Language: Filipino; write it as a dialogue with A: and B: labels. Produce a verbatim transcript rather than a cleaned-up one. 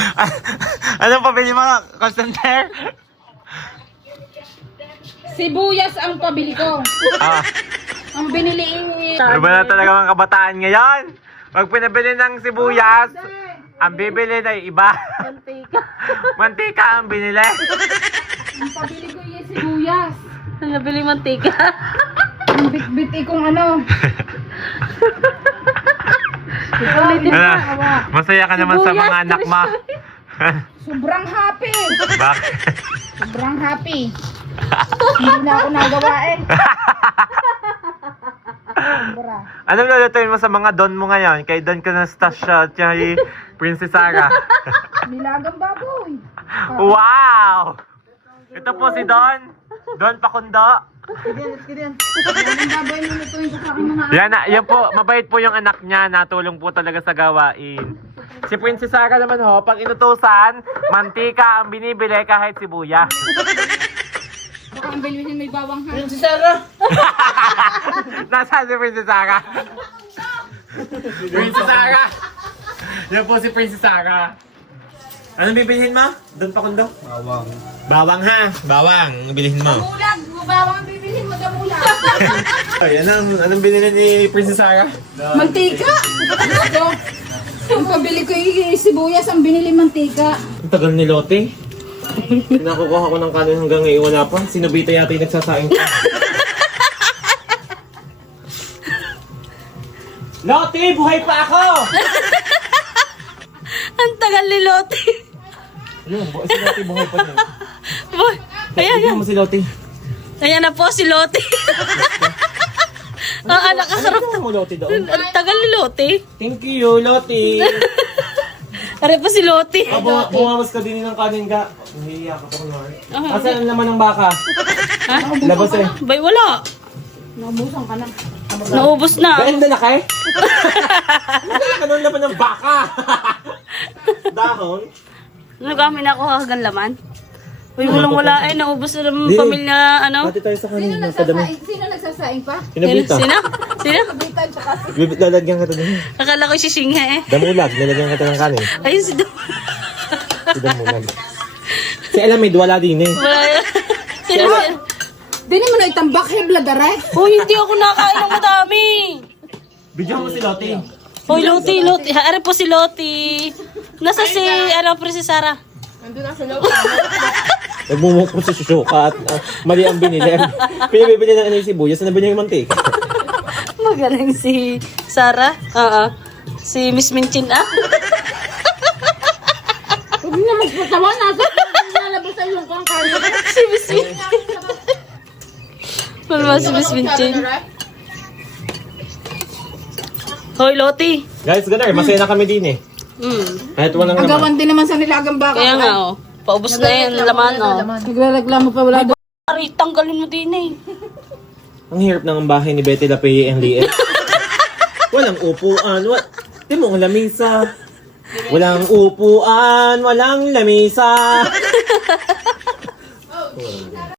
A: Anong pabili mo, Constanter?
B: Sibuyas ang pabili ko.
A: Ah,
B: Ang binili
A: ano ba na talaga mga kabataan ngayon? Pag pinabili ng sibuyas, ang bibili na yung iba.
B: mantika.
A: Mantika ang binili.
B: Ang pabili ko yung sibuyas.
C: Ang nabili mantika.
B: Ang bit-bit ikong ano.
A: Ano, masaya ka naman sa mga anak mo.
B: Sobrang happy.
A: Bakit?
B: Sobrang happy. Hindi na ako nagawa eh. Sobra.
A: Anong lulutuin mo sa mga don mo ngayon? Kay Don Constancia at kay Princess Sarah.
B: Nilagang baboy.
A: Wow! Ito po si Don. Don Pakundo.
B: Nilagang baboy nilutuin ko sa aking mga
A: Yan, na- yan po, mabait po yung anak niya. Natulong po talaga sa gawain. Si Princess Sarah naman ho, pag inutusan, mantika ang binibili kahit sibuya.
B: baka ang bilhin may bawang ha.
A: Nasaan si Princess Sarah? Princess Sarah! Yan po si Princess Sarah. Anong bibilihin mo? Don Pakundo? Bawang. Bawang ha? Bawang, bilhin mo.
B: Damulag! Bawang ang bibilhin mo, damulag.
A: Ay, anong, anong binili ni Princess Sarah?
B: Mantika! Ito. Ang pabili ko yung sibuyas, ang binili mantika.
A: Ang tagal ni Lotte. Nakukuha ko ng kanin hanggang ngayon wala pa. Sinubita yata yung nagsasaing ko. Lotte, buhay pa ako!
C: Ang tagal ni Lotte.
A: Ayun, bu- si Lotte buhay pa niya.
C: Boy, ayan,
A: Bigyan mo si Lotte.
C: ayan na po si Lotte. Ang anak kasarap.
A: Ano mo Lotte doon?
C: Ang tagal ni Lotte.
A: Thank you, Lotte.
C: Are pa si Lotte.
A: Ah, bu- bumawas ka din ng kanin ka. Nahihiya ka pa kunwari.
C: Ah.
A: Asan ang laman ng baka?
C: Ha?
A: Labas eh.
C: Bay, wala.
B: Naubusan ka na.
C: Naubos na.
A: Dahil na nakay? Ano ang laman ng baka? Dahon?
C: Nagamin ako hanggang laman. Uy, walang wala eh. Naubos na ng
A: Di.
C: pamilya, ano?
A: Pati tayo sa
B: Sino
A: kanin. Nagpadami.
B: nagsasaing? Sino nagsasaing pa?
C: Sino?
A: Kinabita.
C: Sino? Sino?
B: Kabitan tsaka si...
A: Bibit lalagyan ka ito din.
C: Akala ko si Singha eh.
A: Damulag, lalagyan ka ito ng kanin.
C: Ayun si Dom.
A: Si Damulag. Si Elamid, wala din eh.
C: Wala yun. Sino ba?
B: Di naman na itambak hebla dare.
C: Uy, hindi ako nakain ng madami.
A: Bigyan mo si Lotte.
C: Uy, Loti, Loti. Are po si Loti. Nasa si, ano, Princess Sarah.
B: Nandun na sa loob.
A: Nagmumukpo si Shuka at uh, mali ang binili. Pinabibili ng ano yung sibuyas, nabili yung mantika.
C: Magaling si Sarah. Oo. Si Miss Minchin, ah.
B: Huwag na magpatawa nasa. Nalabas sa iyong kong kayo.
C: Si Miss Minchin. Malma si Miss Minchin. Hoy, Loti.
A: Guys, ganun, masaya na kami din eh.
C: Hmm.
A: Kahit walang
B: Ang
A: naman.
B: gawan din naman sa nilagang baka.
C: Kaya nga, oh. Paubos na yan, laman, oh.
B: Nagrereklamo pa wala doon.
C: Ari, tanggalin mo din eh.
A: Ang hirap ng bahay ni Betty Lapeye and Liet. Walang upuan, wa di mo ang lamisa. Walang upuan, walang lamisa.